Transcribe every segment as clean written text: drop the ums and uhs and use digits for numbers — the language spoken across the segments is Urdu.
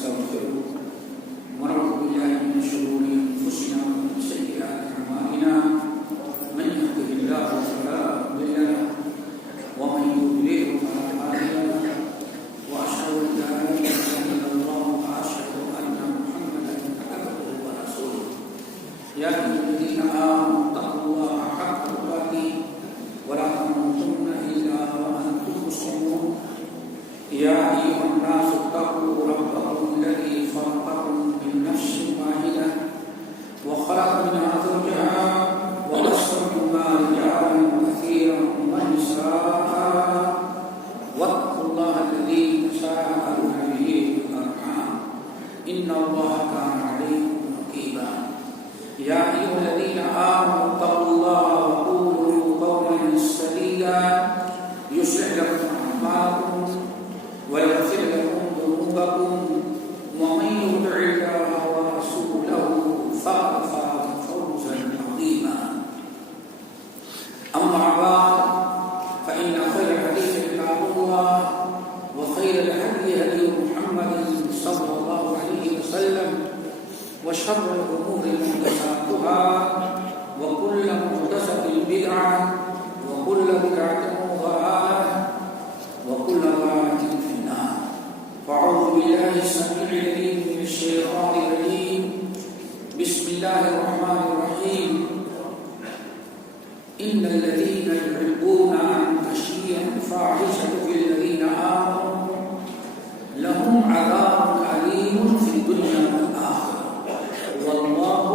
ونستغفره ونعوذ بالله من شرور أنفسنا ومن سيئات أعمالنا من يهده الله فلا مضل له ومن يضلل فلا هادي له وأشهد أن لا إله إلا الله وأشهد أن محمدا عبده ورسوله يا أيها الذين آمنوا اتقوا الله حق تقاته ولا تموتن إلا وأنتم مسلمون يا أيها الناس اتقوا ربكم الذي خلقكم من نفس واحدة وخلق منها زوجها وبث منهما رجالا كثيرا ونساء واتقوا الله الذي تساءلون به والأرحام إن الله كان عليكم رقيبا يا أيها الذين آمنوا اتقوا الله وقولوا قولا سديدا يصلح لكم أعمالكم ويغفر لكم ذنوبكم ومن يطع الله ورسوله فقد فاز فوزا عظيما أما بعد فإن خير الحديث كتاب الله وخير الهدي هدي محمد صلى الله عليه وسلم وشر الأمور محدثاتها وكل محدثة بدعة وكل بدعة ضلالة وكل ضلالة في النار فأعوذ بالله السميع العليم من الشيطان الرجيم بسم الله الرحمن الرحيم إن الذين يحبون أن تشيع الفاحشة في الذين آمنوا لهم عذاب أليم في الدنيا والآخرة والله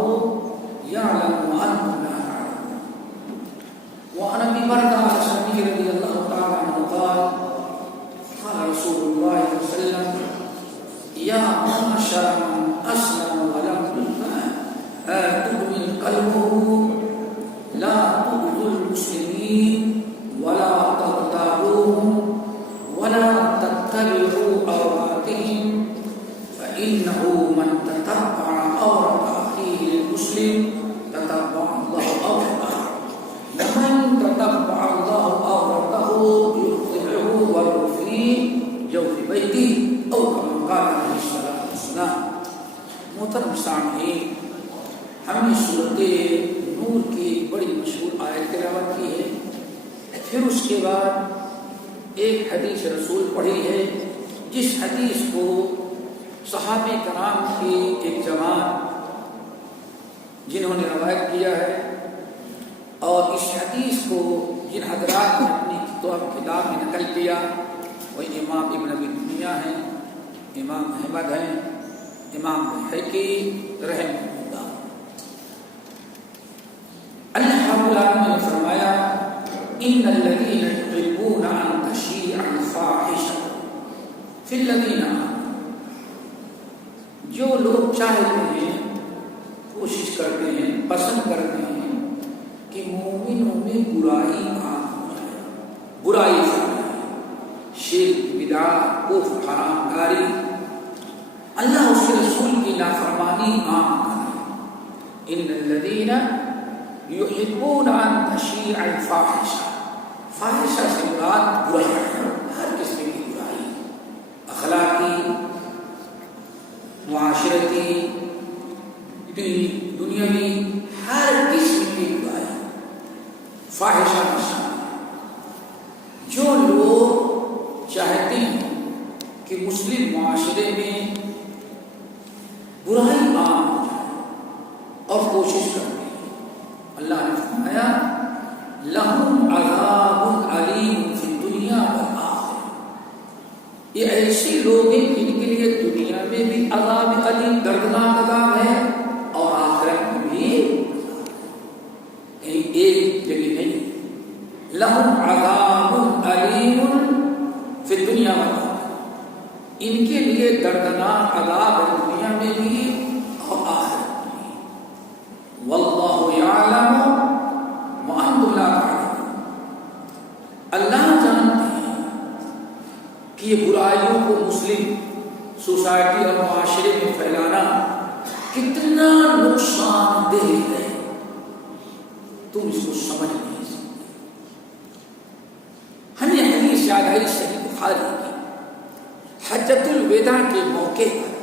يعلم وأنتم لا تعلمون وعن أبي بردة الأسلمي رضي الله تعالى عنه قال قال رسول الله صلى الله عليه وسلم يا معشر من أسلم ولم تؤمن قلبه لا تؤذوا المسلمين ولا تغتابوهم ولا تتبعوا عوراتهم فإنه من تتبع عورة أخيه المسلم تتبع الله عورته ومن تتبع الله عورته يخطئه ولو في جوف بيته أو كما قال عليه الصلاة والسلام. محترم سامعین، ہم نے سورۃ نور کی بڑی مشہور آیت تلاوت کی ہے، پھر اس کے بعد ایک حدیث رسول پڑھی ہے جس حدیث کو صحابہ کرام کی ایک جماعت جنہوں نے روایت کیا ہے، اور اس حدیث کو جن حضرات نے اپنی کتاب میں نقل کیا وہ امام ابن ابی دنیا ہیں، امام احمد ہیں، امام بحقی رحمہ اللہ. اللہ رب العالمین نے فرمایا ان الذین یحبون ان تشیع الفاحشۃ فی الذین آمنوا، جو لوگ چاہتے ہیں، کوشش کرتے ہیں، پسند کرتے ہیں کہ مومنوں میں برائی عام ہو جائے، برائی شرک، بدعت، کفر، حرام کاری، اللہ اس کے رسول کی نافرمانی عام کرے. ان الذین یحبون ان تشیع الفاحشہ، فاحشہ سے مراد برائی، ہر قسم کی برائی، اخلاقی، معاشرتی، دنیاوی، ہر قسم کی برائی فاحشہ میں شامل ہے. جو لوگ چاہتے ہیں کہ مسلم معاشرے میں برائی عام ہو جائے اور کوشش کرتے ہیں، اللہ نے فرمایا لہم عذاب علیم فی الدنیا والآخرہ، یہ ایسے لوگ ہیں جن کے لیے دنیا میں بھی عذاب علیم، دردناک عذاب ہے، اور آخرت میں بھی ایک جگہ نہیں. لہم عذاب علیم فی الدنیا والآخرہ، ان کے لیے دردناک عذاب ہے دنیا میں بھی اور آخرت میں بھی. واللہ یعلم وانتم لا تعلمون، اللہ جانتے ہیں کہ یہ برائیوں کو مسلم سوسائٹی اور معاشرے میں پھیلانا کتنا نقصان دہ ہے، تم اس کو سمجھ نہیں سکتے. ہمیں حدیث یاد آئی صحیح بخاری کی، حجۃ الوداع کے موقع پر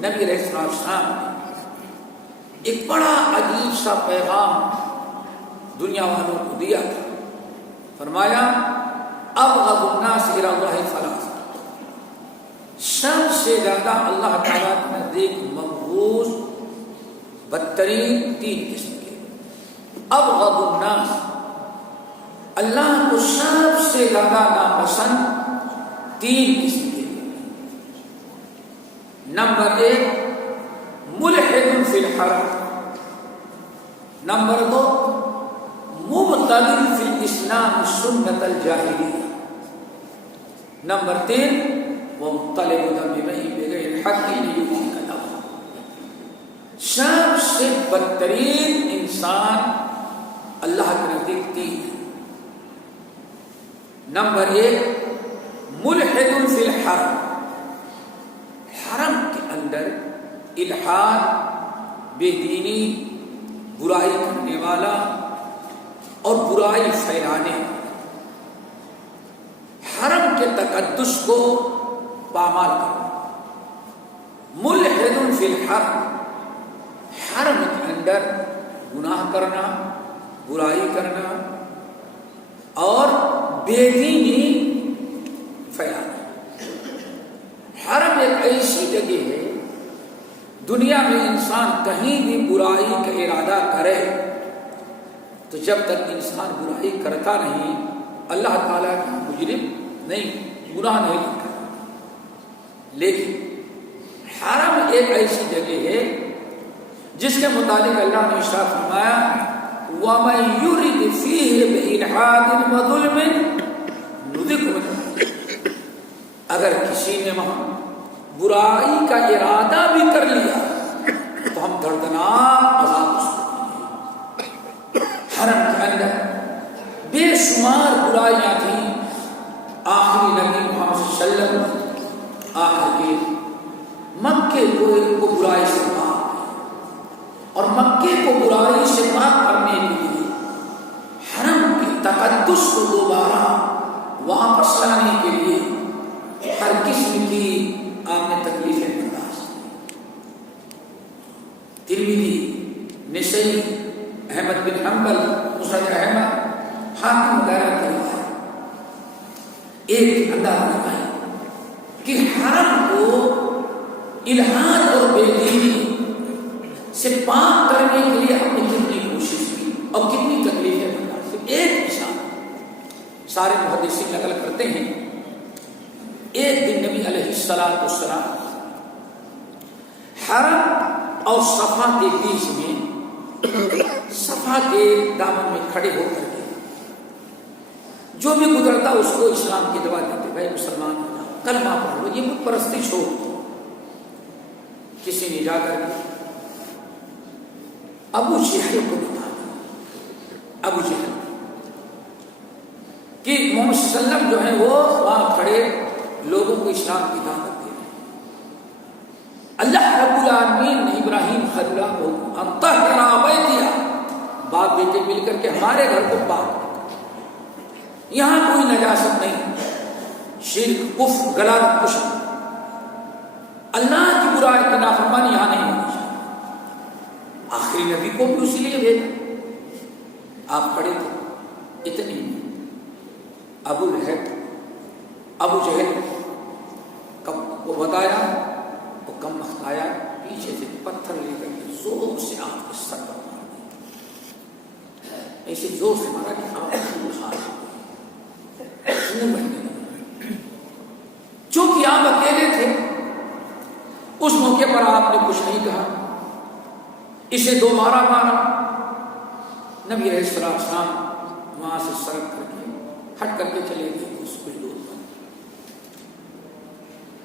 نبی علیہ السلام نے ایک بڑا عجیب سا پیغام دنیا والوں کو دیا تھا. فرمایا ابغض الناس الی اللہ ثلاث، سب سے زیادہ اللہ تعالیٰ کے نزدیک مقبول بدترین 3 قسم کے. ابغض الناس، اللہ کو سب سے زیادہ ناپسند 3 قسم کے. نمبر 1 ملحد فی الحرم، نمبر 2 مبتدع فی الاسلام سنت الجاہلیہ، نمبر 3 ومطلب دم بغیر حق لیہلک دمہ. سب سے بدترین انسان اللہ کے نزدیک 3 ہے. نمبر 1 ملحد فی الحرم، حرم کے اندر الحاد، بے دینی، برائی کرنے والا اور برائی پھیلانے، حرم کے تقدس کو پامال کرنا. ملحد فی الحرم، حرم کے اندر گناہ کرنا، برائی کرنا اور بے دینی پھیلانا. حرم ایک ایسی جگہ ہے دنیا میں انسان کہیں بھی برائی کا ارادہ کرے تو جب تک انسان برائی کرتا نہیں اللہ تعالیٰ کا مجرم نہیں، گناہ نہیں کرتا. لیکن حرم ایک ایسی جگہ ہے جس کے متعلق اللہ نے ارشاد فرمایا وَمَن يُرِدْ فِيهِ بِإِلْحَادٍ وَظُلْمٍ نُذِقْهُ مِنْ عَذَابٍ. اگر کسی نے وہاں برائی کا ارادہ بھی کر لیا تو ہم دردناک عذاب اس کو دیں گے. حرم کے اندر بے شمار برائیاں تھیں. آخری نبی محمد صلی اللہ علیہ وسلم آ کر کے مکے کو برائی سے پاک اور مکے کو برائی سے پاک کرنے کے لیے حرم کی تقدس کو دوبارہ واپس لانے کے لیے ہر قسم کی آپ نے تکلیفیں برداشت کی. ترمذی، نسائی، احمد بن حنبل، مسند احمد، حاکم وغیرہ کے ایک اندازہ لگائے کہ حرم کو الحاد اور بے دینی سے پاک کرنے کے لیے ہم نے کتنی کوشش کی اور کتنی تکلیفیں برداشت کی. ایک مثال سارے محدثین نقل کرتے ہیں. ایک دن نبی علیہ السلام حرم اور صفا کے بیچ میں صفا کے دامن میں کھڑے ہو کر کے جو بھی گزرتا اس کو اسلام کی دعا دیتے، بھائی مسلمان ہو جاؤ، کلمہ پڑھ لو، یہ بت پرستی چھوڑ دو. کسی نے جا کر کے ابو جہل کو بتا دیا، ابو جہل کہ محمد صلی اللہ علیہ وسلم جو ہیں وہ وہاں کھڑے لوگوں کو اسلام کی دعوت دے رہے ہیں. اللہ رب العالمین نے ابراہیم خلیل اللہ کو انطہر بیتیا، باپ بیٹے مل کر کے ہمارے گھر کو پاک، یہاں کوئی نجاست نہیں، شرک، کفر، غلاظت کچھ نہیں، اللہ کی برائی کی نافرمانی یہاں نہیں ہونی چاہیے. آخری نبی کو بھی اسی لیے بھیجا. آپ کھڑے تھے اتنی ابو لہب، ابو جہل کو بتایا، وہ کم وقت آیا، پیچھے سے پتھر لے کر کے زور سے آپ کے سر پر مار دیا. ایسے زور سے مارا کہ آپ چونکہ آپ اکیلے تھے اس موقع پر آپ نے کچھ نہیں کہا. اسے دوبارہ مارا. نبی علیہ السلام وہاں سے سڑک کر کے ہٹ کر کے چلے گئے. اس کچھ دور پر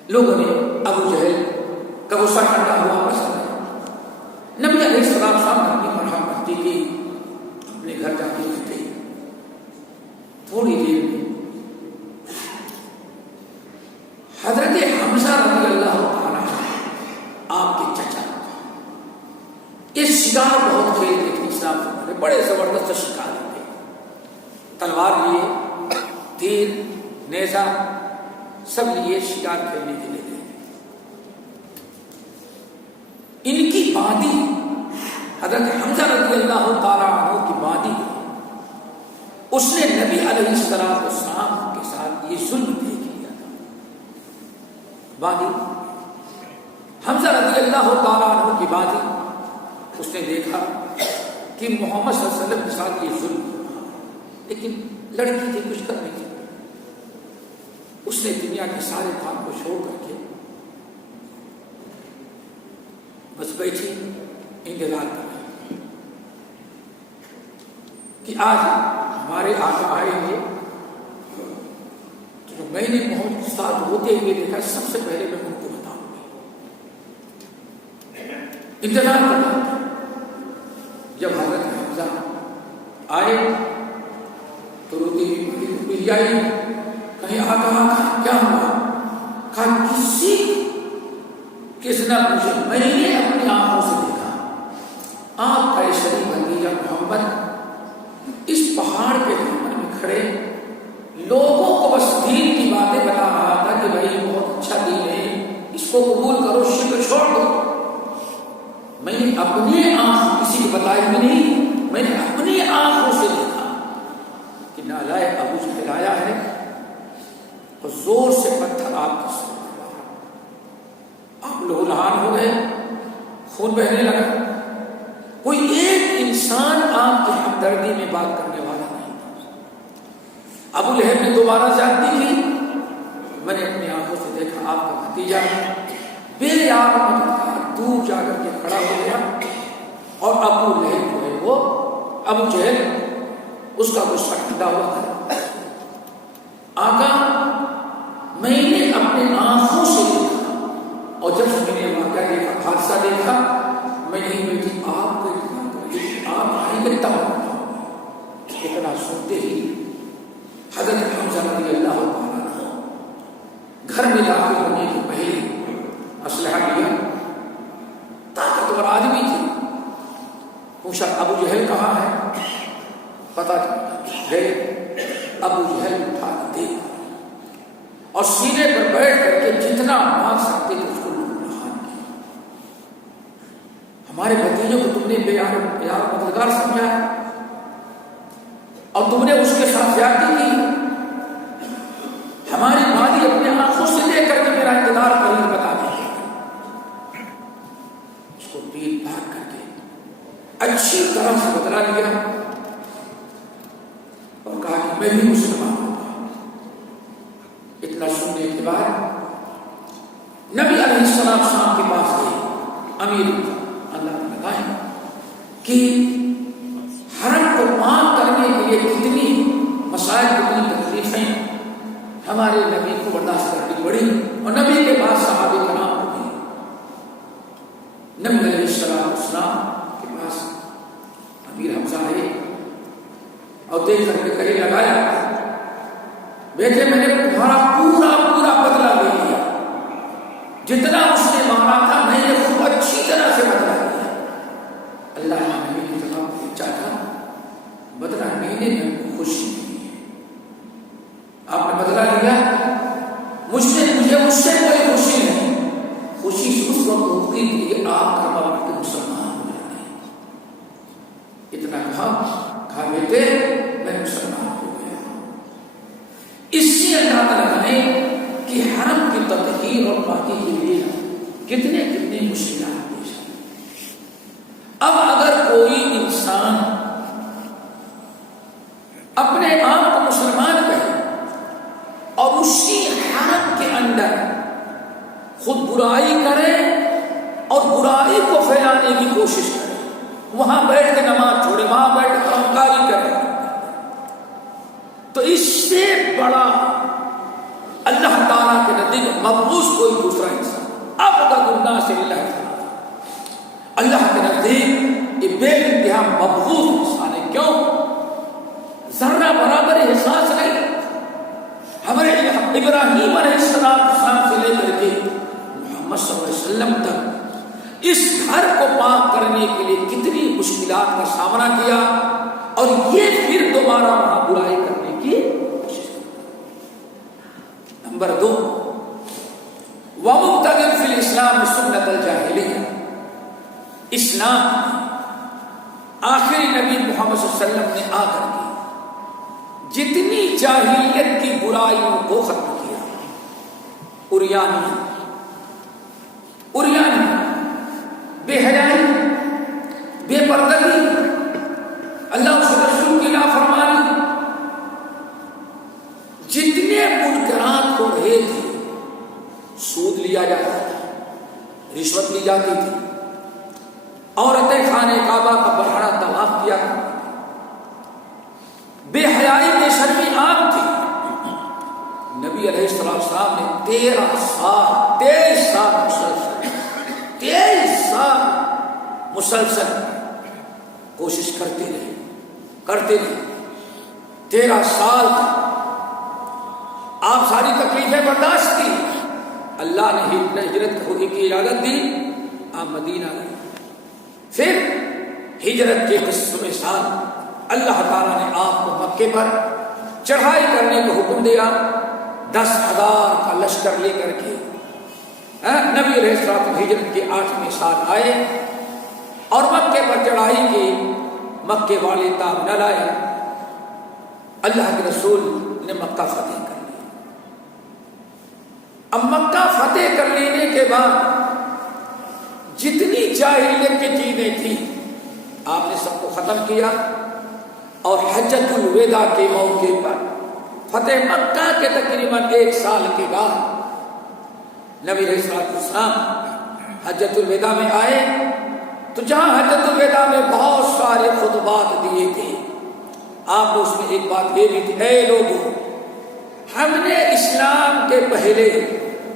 لوگوں نے ابو جہل کا غصہ ٹھنڈا ہوا واپس آ گیا. نبی علیہ السلام نے اپنی مرحمت کی، اپنے گھر جا کے بیٹھے. تھوڑی دیر میں حضرت حمزہ رضی اللہ تعالیٰ آپ کے چچا اس شکار بہت کھیلتے تھے. اسلام سے بڑے زبردست شکار تھے، تلوار لیے، تیر، نیزہ سب لیے شکار کھیلنے کے لیے گئے. وادی حضرت حمزہ رضی اللہ تعالیٰ عنہ کی وادی، اس نے نبی علیہ السلام کے ساتھ یہ ظلم طے کیا تھا۔ وادی حمزہ رضی اللہ تعالیٰ عنہ کی وادی، اس نے دیکھا کہ محمد صلی اللہ علیہ وسلم کے ساتھ یہ ظلم ہو رہا، لیکن لڑکی تھی، کچھ کر نہیں تھی۔ اس نے دنیا کے سارے کام کو چھوڑ کر کے بس بیٹھی انتظار کر رہی کہ آج ہمارے آقا آئیں گے۔ تو میں نے محمد ساتھ ہوتے ہوئے دیکھا، سب سے پہلے میں ان کو بتاؤں گی، انتظار کر رہا تھا۔ جب حضرت حمزہ آئے تو روتی ہوئی آئی، کہیں آقا کیا ہوا؟ کہا کس نے مجھے، میں نے اپنی آنکھوں سے دیکھا، آپ کا شریف بھتیجا محمد اس پہاڑ کے دامن میں کھڑے لوگوں کو بس دین کی باتیں بتا رہا تھا کہ بھائی بہت اچھا دین ہے، اس کو قبول کرو، شرک چھوڑ دو۔ میں نے اپنی آنکھ، کسی کو بتائی بھی نہیں، میں نے اپنی آنکھوں سے دیکھا کہ نالائق ابو جہل آیا ہے اور زور سے پتھر آپ کے سر پر مارا، آپ لہولہان ہو گئے، خون بہنے لگا۔ کوئی ایک انسان آپ کی ہمدردی میں بات کرنے والا نہیں تھا۔ ابو لہب نے دوبارہ زیادتی کی، میں نے اپنی آنکھوں سے دیکھا آپ کا بھتیجا بے یار مددگار دور جا کر کے کھڑا ہو گیا، اور ابو لہب جو ہے وہ ابو جہل، اس کا غصہ ٹھنڈا ہوا تھا۔ آقا میں نے اپنے آنکھوں سے دیکھا، اور جب میں نے واقعہ دیکھا، حادثہ دیکھا، میں نہیں بیٹھی آپ کو اتنا کری، آپ آئی کرتا ہوں۔ اتنا سنتے ہی حضرت حمزہ رضی اللہ تعالیٰ عنہ گھر میں داخل ہونے کے پہلے اسلحہ لیا، طاقتور آدمی تھے، پوچھا ابو جہل کہاں ہے؟ پتا گئے، ابو جہل اٹھا کے دیکھا اور سینے پر بیٹھ کر کے جتنا مار سکتے تھے اس کو لہان کیا۔ ہمارے بھتیجے کو تم نے بے یار مددگار سمجھا ہے اور تم نے اس کے ساتھ زیادتی کی۔ ہماری مالی اپنے آنکھوں سے لے کر کے میرا انتظار کری بتا دیں، اس کو تیر بھاگ کر کے اچھی طرح سے بدلا لیا اور کہا کہ میں بھی مسلمان ہوں۔ اتنا سننے کے بعد نبی علیہ السلام کے پاس گئے، امیر اللہ نے بتایا کہ حرم کو پاک کرنے کے لیے کتنی مسائل، کتنی تکلیفیں ہمارے نبی کو برداشت کرنی پڑی، اور نبی کے بعد صحابہ کرام کو بھی۔ نبی علیہ السلام کے پاس امیر حمزہ آئے اور دیکھ کر کے کہنے لگایا، بیٹے میں نے تمہارا پورا بدلہ لے لیا، جتنا اس نے مارا تھا میں نے خوب اچھی طرح سے بدلہ لیا۔ اللہ نبی کی جگہ پوچھا تھا، بدلہ لینے میں خوشی نہیں ہے، آپ نے بدلہ لیا، مجھے اس سے کوئی خوشی نہیں، خوشی اس وقت ہوگی کہ آپ کا باپ کے مسلمان ہو جاتے ہیں۔ اتنا کہا بیٹے میں مسلمان ہو گیا۔ اس سے اندازہ لگائیں کہ حرم کی تطہیر اور پاکی کے لیے کتنے مشکلات پیش آئیں۔ اب اگر کوئی انسان اپنے آپ کو مسلمان کہے اور اسی حرم کے اندر خود برائی کرے اور برائی کو پھیلانے کی کوشش کرے، وہاں بیٹھ کے نماز چھوڑے، وہاں بیٹھ کے کامکاری کرے، تو اس سے بڑا اللہ تعالیٰ کے نزدیک مقبوض کوئی دوسرا انسان ابغض الناس اللہ کے نزدیک یہ بے انتہا مقبوض انسان ہے۔ کیوں؟ ذرہ برابر احساس نہیں۔ ہمارے ابراہیم علیہ السلام سے لے کر کے محمد صلی اللہ علیہ وسلم تک اس گھر کو پاک کرنے کے لیے کتنی مشکلات کا سامنا کیا، اور یہ پھر دوبارہ وہاں برائی کرنے کی کوشش کرتا۔ نمبر 2، وَمُبْتَغٍ فِي الْإِسْلَامِ سُنَّةَ الْجَاهِلِيَّةِ، اسلام میں آخری نبی محمد صلی اللہ علیہ وسلم نے آ کر کے جتنی جاہلیت کی برائیوں کو ختم کیا، اریانی، بے حیائی، بے پردگی، اللہ اس رسول کی نافرمانی، جتنے منکرات ہو رہے تھے، سود لیا جاتا تھا، رشوت لی جاتی تھی، عورتیں خانہ کعبہ کا بڑھانا طواف کیا، بے حیائی بے شرمی عام تھی۔ نبی علیہ السلام نے 23 سال مسلسل کوشش کرتے رہے 13 سال تک آپ ساری تکلیفیں برداشت کی، اللہ نے ہجرت ہونے کی اجازت دی، آپ مدینہ گئے۔ پھر ہجرت کے 10ویں سال اللہ تعالیٰ نے آپ کو مکے پر چڑھائی کرنے کا حکم دیا، 10,000 کا لشکر لے کر کے نبی علیہ السلام ہجرت کے 8ویں سال آئے اور مکے پر چڑھائی کی۔ مکے والے تاب نہ لائے، اللہ کے رسول نے مکہ فتح کر لیا۔ اب مکہ فتح کر لینے کے بعد جتنی جاہلیت کی چیزیں تھیں آپ نے سب کو ختم کیا، اور حجۃ الوداع کے موقع پر فتح مکہ کے تقریباً 1 سال کے بعد نبی علیہ السلام حجۃ الوداع میں آئے، تو جہاں حجۃ الوداع میں بہت سارے خطبات دیے تھے، آپ نے اس میں ایک بات یہ بھی تھی، اے لوگوں، ہم نے اسلام کے پہلے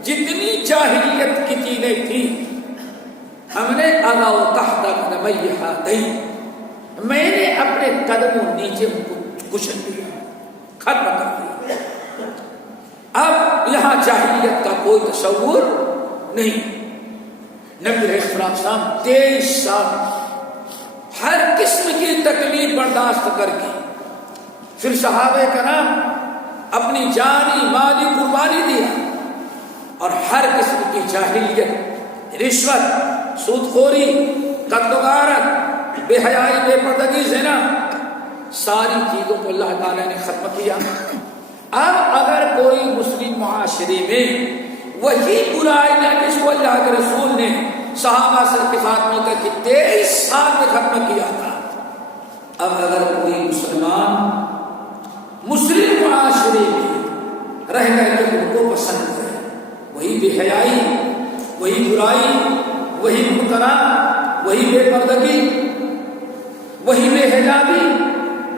جتنی جاہلیت کی چیزیں تھیں ہم نے اغا و تحت قدمی ہاتین، میں نے اپنے قدموں نیچے ان کو کچل دیا، ختم کر دیا۔ اب یہاں جاہلیت کا کوئی تصور نہیں۔ نبی علیہ السلام 23 سال ہر قسم کی تکلیف برداشت کر کے، پھر صحابہ کرام اپنی جانی مالی قربانی دیا، اور ہر قسم کی جاہلیت، رشوت، سود خوری، قتل و غارت، بے حیائی، بے پردگی، زنا، ساری چیزوں کو اللہ تعالیٰ نے ختم کیا۔ اب اگر کوئی مسلم معاشرے میں وہی برائیاں جس کو اللہ کے رسول نے صحابہ سے کے ساتھ مل کر کے 23 سال میں ختم کیا تھا، اب اگر کوئی مسلمان مسلم معاشرے میں رہ کر کے ان کو پسند کرے، وہی بے حیائی، وہی برائی، وہی منکرات، وہی بے پردگی، وہی بے حجابی،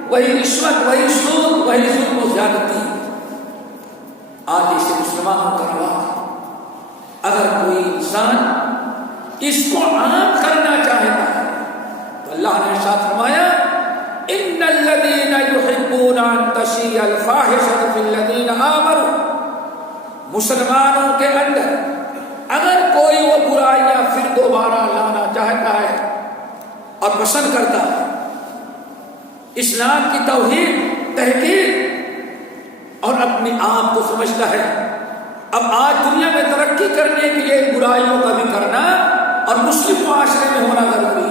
وہی رشوت، وہی سود، وہی ظلم و زیادتی، آج اسے مسلمانوں کا رواج۔ اگر کوئی انسان اس کو عام کرنا چاہتا ہے تو اللہ نے ارشاد فرمایا، ان الذين يحبون ان تشيع الفاحشة في الذين آمنوا، مسلمانوں کے اندر اگر کوئی وہ برائیاں پھر دوبارہ لانا چاہتا ہے اور پسند کرتا ہے، اسلام کی توحید، تحقیق، اور اپنے آپ کو سمجھتا ہے اب آج دنیا میں ترقی کرنے کے لیے برائیوں کا بھی کرنا اور مسلم معاشرے میں ہونا ضروری ہے۔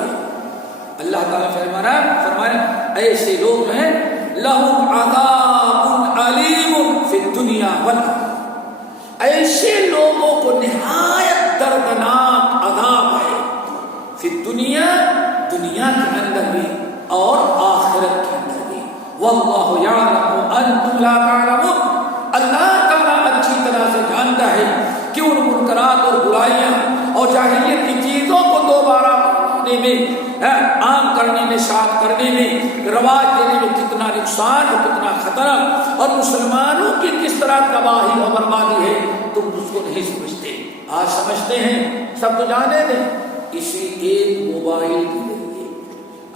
اللہ تعالیٰ فرمایا ایسے لوگ ہیں لہم عذاب علیم فی الدنیا والآخرہ، ایسے لوگوں کو نہایت دردناک عذاب ہے، فی الدنیا، دنیا کے اندر بھی اور آخرت کے اندر بھی۔ واللہ یعلم انتم لا تعلمون، اللہ تعالیٰ اچھی طرح سے جانتا ہے کہ ان منکرات اور برائیاں اور جاہلیت کی چیزوں کو دوبارہ کرنے میں، عام کرنے میں، شاعت کرنے میں، رواج دینے میں کتنا نقصان اور کتنا خطرہ، اور مسلمانوں کی کس طرح تباہی اور بربادی ہے، تم اس کو نہیں سمجھتے۔ آج سمجھتے ہیں، سب تو جانے دیں، اسی ایک موبائل کے ذریعے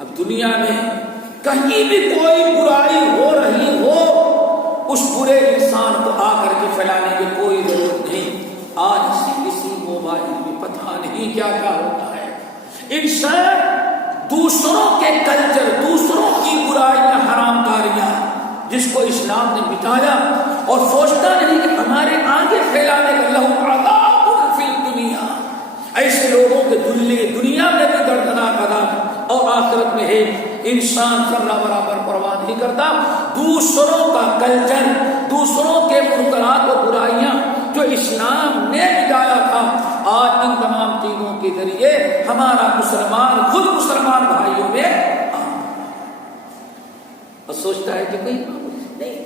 اب دنیا میں کہیں بھی کوئی برائی ہو رہی ہو، اس برے انسان کو آ کر کے پھیلانے کی کوئی ضرورت نہیں۔ آج اسی موبائل میں پتہ نہیں کیا کیا ہوتا ہے۔ انسان دوسروں کے کلچر، دوسروں کی برائیاں، حرام کاریاں جس کو اسلام نے مٹایا، اور سوچتا نہیں کہ ہمارے آگے پھیلانے کا لہم عذاب فی الدنیا، ایسے لوگوں کے دنیا میں بھی دردناک عذاب اور آخرت میں ہے. انسان ذرہ برابر پرواہ نہیں کرتا دوسروں کا کلچر، دوسروں کے منکرات و برائیاں جو اسلام نے مٹایا تھا. آج ان تمام چیزوں کے ذریعے ہمارا مسلمان خود مسلمان بھائیوں میں اور سوچتا ہے کہ کوئی نہیں.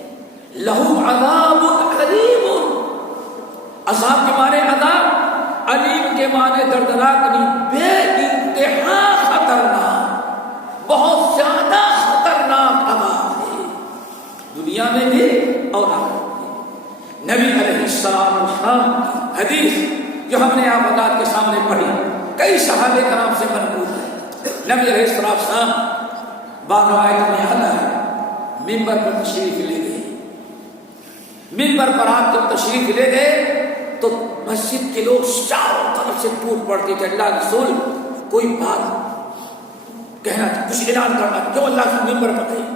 لہم عذاب علیم، عذاب کے معنی عذاب، علیم کے معنی دردناک نہیں، بے انتہا خطرناک، بہت زیادہ خطرناک عذاب ہے دنیا میں بھی اور آخرت میں. نبی علیہ السلام کی حدیث جو ہم نے آپ حضرات کے سامنے پڑھی، کئی صحابہ کرام سے منقول ہے. نبی علیہ السلام بعض روایت میں آتا ہے منبر پر تشریف لے گئے. منبر پر آپ جب تشریف لے گئے تو مسجد کے لوگ چاروں طرف سے ٹوٹ پڑتے تھے. اللہ رسول کوئی بات کہنا، کچھ اعلان کرنا، جو اللہ کے منبر پر گئے.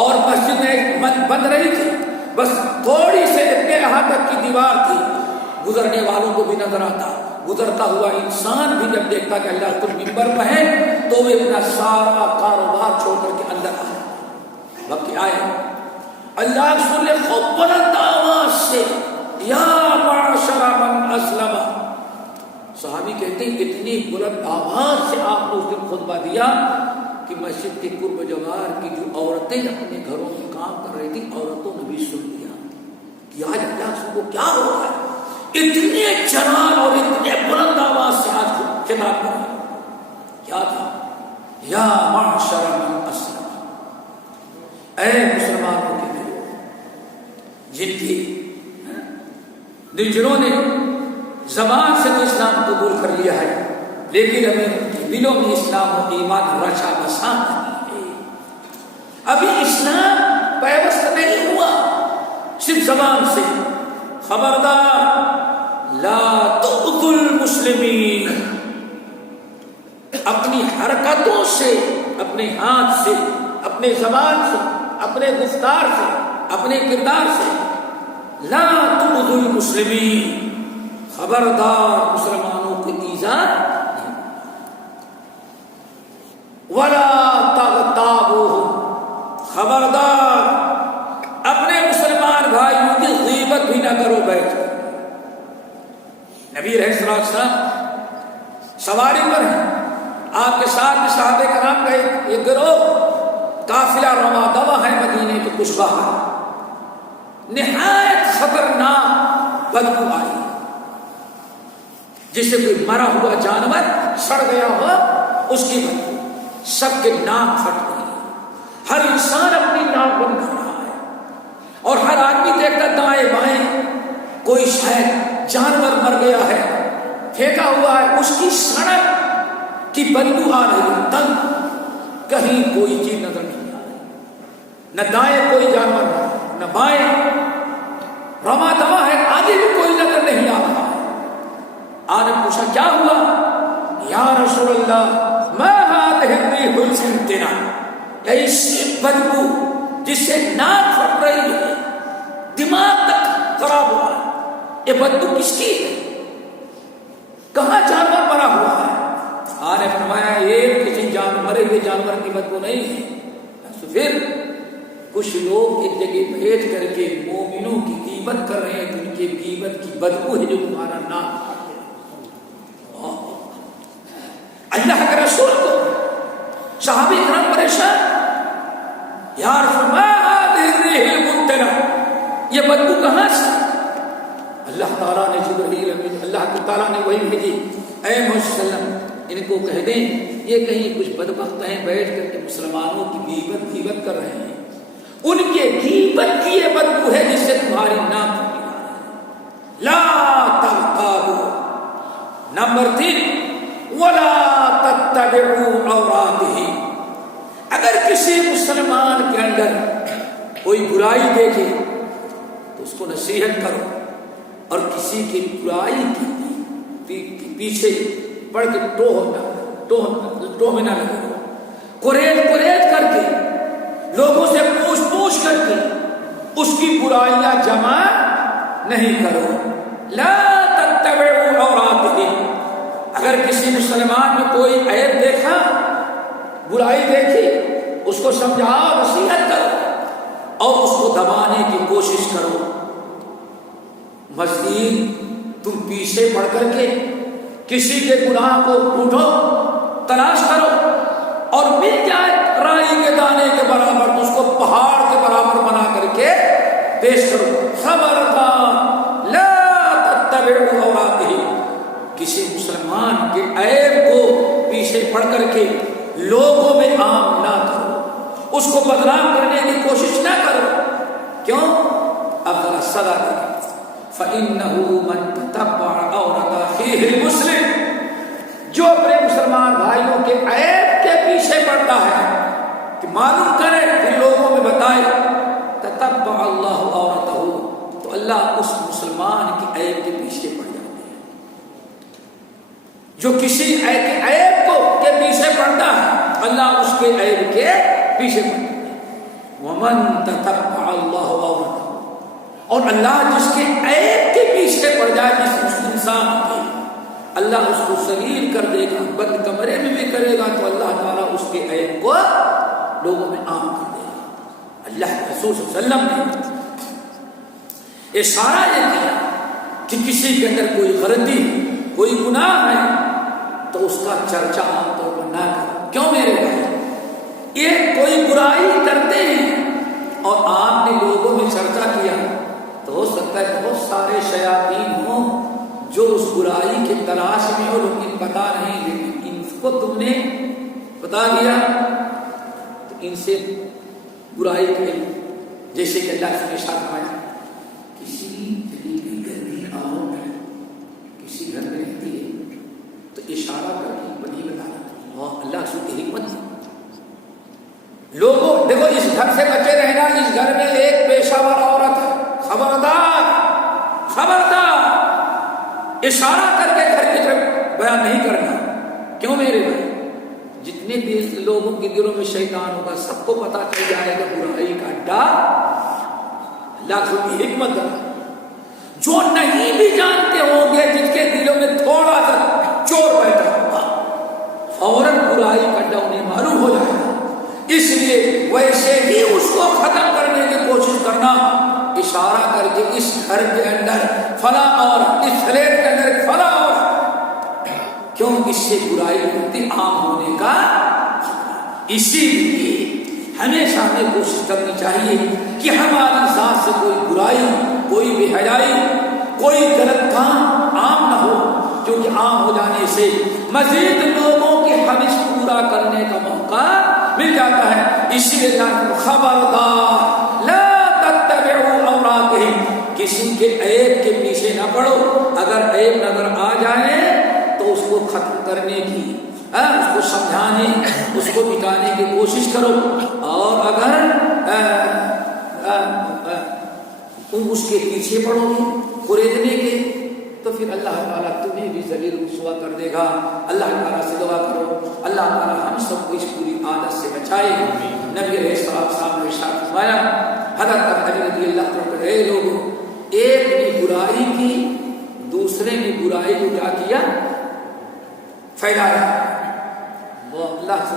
اور مسجد میں بند رہی تھی، بس تھوڑی سے اتنے یہاں تک کی دیوار تھی، گزرنے والوں کو بھی نظر آتا. گزرتا ہوا انسان بھی جب دیکھتا کہ اللہ کے منبر پر ہے تو وہ اپنا سارا کاروبار چھوڑ کر کے اندر آیا. وقت آئے اللہ رسول نے خوب بلند آواز سے یا معاشر من اسلم، صحابی کہتے ہیں اتنی بلند آواز سے آپ نے اس دن خطبہ دیا کہ مسجد کے قرب جوار کی جو عورتیں اپنے گھروں میں کام کر رہی تھی عورتوں نے بھی سن لیا کہ آج اللہ رسول کو کیا ہو رہا ہے. اتنے جلال اور اتنے بلند آواز سے آج خطاب کر رہا کیا تھا؟ یا معاشر من اسلم، اے مسلمانوں کے جنہوں نے زبان سے تو اسلام قبول کر لیا ہے لیکن ابھی دلوں میں اسلام و ایمان رچا بسا نہیں ہے. ابھی اسلام پیوست نہیں ہوا صرف زبان سے. خبردار لا تؤذوا المسلمین، اپنی حرکتوں سے، اپنے ہاتھ سے، اپنے زبان سے، اپنے گفتار سے، اپنے کردار سے لا تؤذوا المسلمین، خبردار مسلمانوں کو ایذا نہیں، ولا تغتابوہم، خبردار اپنے مسلمان بھائیوں کی غیبت بھی نہ کرو بیٹھ کر. نبی علیہ السلام سواری پر ہیں، آپ کے ساتھ صحابہ کرام کا ایک گروہ قافلہ رواں دوا ہے مدینے کے کچھ باہر، نہایت خطرناک بدبو آئی جسے کوئی مرا ہوا جانور سڑ گیا ہوا اس کی بدبو. سب کے ناک پھٹ گئی، ہر انسان اپنی ناک بند کر رہا ہے اور ہر آدمی دیکھتا دائیں بائیں کوئی شاید جانور مر گیا ہے پھینکا ہوا ہے، اس کی سڑک کی بدبو آ رہی ہے. تنگ کہیں کوئی چیز نظر نہیں آ رہی، نہ دائیں کوئی جانور نہ بائیں، رواں دوا ہے، آگے بھی کوئی نظر نہیں آ رہا ہے. آپ نے پوچھا کیا ہوا؟ یا رسول اللہ ما هذه الريح السنتنا، ایسی بدبو جس سے ناک پھٹ رہی ہے، دماغ تک خراب ہوا ہے، یہ بدبو کس کی ہے؟ کہاں جانور مرا ہوا ہے؟ آپ نے فرمایا یہ کسی مرے ہوئے جانور کی بدبو نہیں ہے. تو پھر کچھ لوگ ایک جگہ بیٹھ کر کے مومنوں کی غیبت کر رہے ہیں کہ ان کی غیبت کی بدبو ہے جو تمہارا نام. اللہ کے رسول کو صحابی کرام پریشان، یا رسول اللہ یہ بدبو کہاں سے؟ اللہ تعالیٰ نے جبرائیل امین، اللہ تعالیٰ نے وہی بھیجی، اے محمد صلی اللہ علیہ وسلم ان کو کہہ دیں یہ کہیں کچھ بدبخت ہیں بیٹھ کر کے مسلمانوں کی غیبت کر رہے ہیں، ان کے غیبت کی یہ بدبو ہے جس سے تمہاری نام لا تغتابوا. نمبر 3 ولا تتبعوا عوراتهم، اگر کسی مسلمان کے اندر کوئی برائی دیکھے تو اس کو نصیحت کرو اور کسی کی برائی کی پیچھے پڑھ کے ٹوہ میں نہ لگو، کوریج کر کے لوگوں سے پوچھ کر کے اس کی برائیاں جمع نہیں کرو. لا تتبعوا عوراتهم، اگر کسی مسلمان میں کوئی عیب دیکھا برائی دیکھی اس کو سمجھاؤ، نصیحت کرو اور اس کو دبانے کی کوشش کرو۔ مزید تم پیچھے پڑ کر کے کسی کے گناہ کو ڈھونڈو، تلاش کرو اور مل جائے رائی کے دانے کے برابر تو اس کو پہاڑ کے برابر بنا کر کے پیش کرو۔ خبردار لا تتبعوا عوراتہ، کسی مسلمان کے عیب کو پیچھے پڑ کر کے لوگوں میں عام نہ کرو، اس کو بدنام کرنے کی کوشش نہ کرو۔ کیوں؟ اب ذرا صدا کریں، فَإِنَّهُ مَن تَتَبَّعَ عَوْرَةَ أَخِيهِ الْمُسْلِمِ، جو اپنے مسلمان بھائیوں کے عیب کے پیچھے پڑتا ہے کہ معلوم کرے پھر لوگوں میں بتائے، تَتَبَّعَ اللَّهُ عَوْرَتَهُ، تو اللہ اس مسلمان کے عیب کے پیچھے پڑ جاتے ہیں۔ جو کسی عیب کو کے پیچھے پڑتا ہے اللہ اس کے عیب کے پیچھے پڑتا ہے۔ وَمَن تَتَبَّعَ اللَّهُ عَوْرَتَهُ، اور اللہ جس کے عیب کے پیچھے پڑ جائے، جس انسان کی اللہ اس کو ذلیل کر دے گا، بند کمرے میں بھی کرے گا تو اللہ تعالیٰ اس کے عیب کو لوگوں میں عام کر دے گا۔ اللہ کے رسول صلی اللہ علیہ وسلم نے اشارہ یہ کیا کہ کسی کے اندر کوئی غلطی، کوئی گناہ ہے تو اس کا چرچا عام طور پر نہ کرو۔ کیوں میرے بھائی؟ یہ کوئی برائی کرتے ہیں اور آپ نے لوگوں میں چرچا کیا تو ہو سکتا ہے بہت سارے شیاطین ہوں جو اس برائی کے تلاش میں اور انہیں پتا نہیں، لیکن ان کو تم نے بتا دیا تو ان سے برائی کے، جیسے کہ اللہ نے ارشاد فرمایا، کسی گندی آہو ہے کسی گھر میں رہتی ہے تو اشارہ کر کے بنی بتانا، اللہ سے کی حکمت ہے۔ لوگوں دیکھو اس گھر سے بچے رہنا، اس گھر میں ایک پیشہ ور عورت ہے، خبردار خبردار، اشارہ کر کے گھر کی طرف بیان نہیں کرنا۔ کیوں میرے بھائی؟ جتنے بھی لوگوں کے دلوں میں شیطان ہوگا سب کو پتا چل جائے گا برائی کا ڈر۔ اللہ کی حکمت ہے، جو نہیں بھی جانتے ہوں گے، جن کے دلوں میں تھوڑا سا چور بیٹھا ہوگا، فوراً برائی کا ڈر انہیں معلوم ہو جائے گا۔ اس لیے ویسے ہی اس کو ختم کرنے کی کوشش کرنا، اشارہ کر کے اس گھر کے اندر فلاں اور اس فلیٹ کے اندر فلاں اور، کیوں؟ اس سے برائی ہوتی عام ہونے کا۔ اسی لیے ہمیشہ ہمیں کوشش کرنی چاہیے کہ ہماری ذات سے کوئی برائی، کوئی بے حیائی، کوئی غلط کام عام نہ ہو، کیونکہ عام ہو جانے سے مزید لوگوں کے حوث پورا کرنے کا موقع مل جاتا ہے۔ اسی لیے خبردار لا تتبعوا عوراتہم، کسی کے عیب کے پیچھے نہ پڑو۔ اگر عیب نظر آ جائے تو اس کو ختم کرنے کی، اس کو سمجھانے، اس کو مٹانے کی کوشش کرو، اور اگر تم اس کے پیچھے پڑو گے خریدنے کے تو پھر اللہ تعالیٰ تمہیں بھی ذلیل رسوا کر دے گا۔ اللہ تعالیٰ سے دعا کرو اللہ تعالیٰ ہم سب کو اس پوری عادت سے بچائے۔ نبی علیہ السلام نے ارشاد فرمایا، حضرت علی رضی اللہ عنہ، اے لوگوں، ایک نے برائی کی، دوسرے نے برائی کو کیا کیا؟ پھیلایا۔ وہ اللہ سے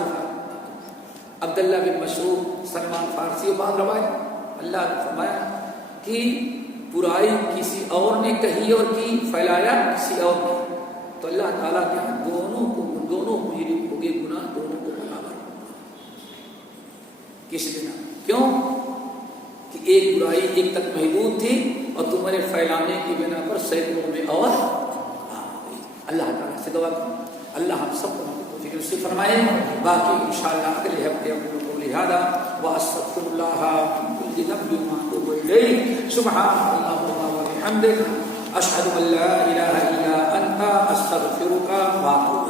عبداللہ بن مسعود، سلمان فارسی و بعض روایت، اللہ نے فرمایا کہ برائی کسی اور نے کہی اور کی، پھیلایا کسی اور نے، تو اللہ تعالیٰ کے ہاں دونوں مجرم ہو گئے، گناہ دونوں کو برابر۔ کس بنا؟ کیوں کہ ایک برائی ایک تک محدود تھی اور تمہارے پھیلانے کی بنا پر سینکڑوں میں اور اللہ تعالیٰ سے دعا کرو اللہ ہم سب کو توفیق نصیب فرمائے۔ باقی انشاءاللہ اگلے ہفتے اپنے کو لہذا واستغفر اللہ من کل ذنب واتوب الیہ۔ سبحان اللہ وبحمدہ، اشہد ان لا الہ الا انت، استغفرک واتوب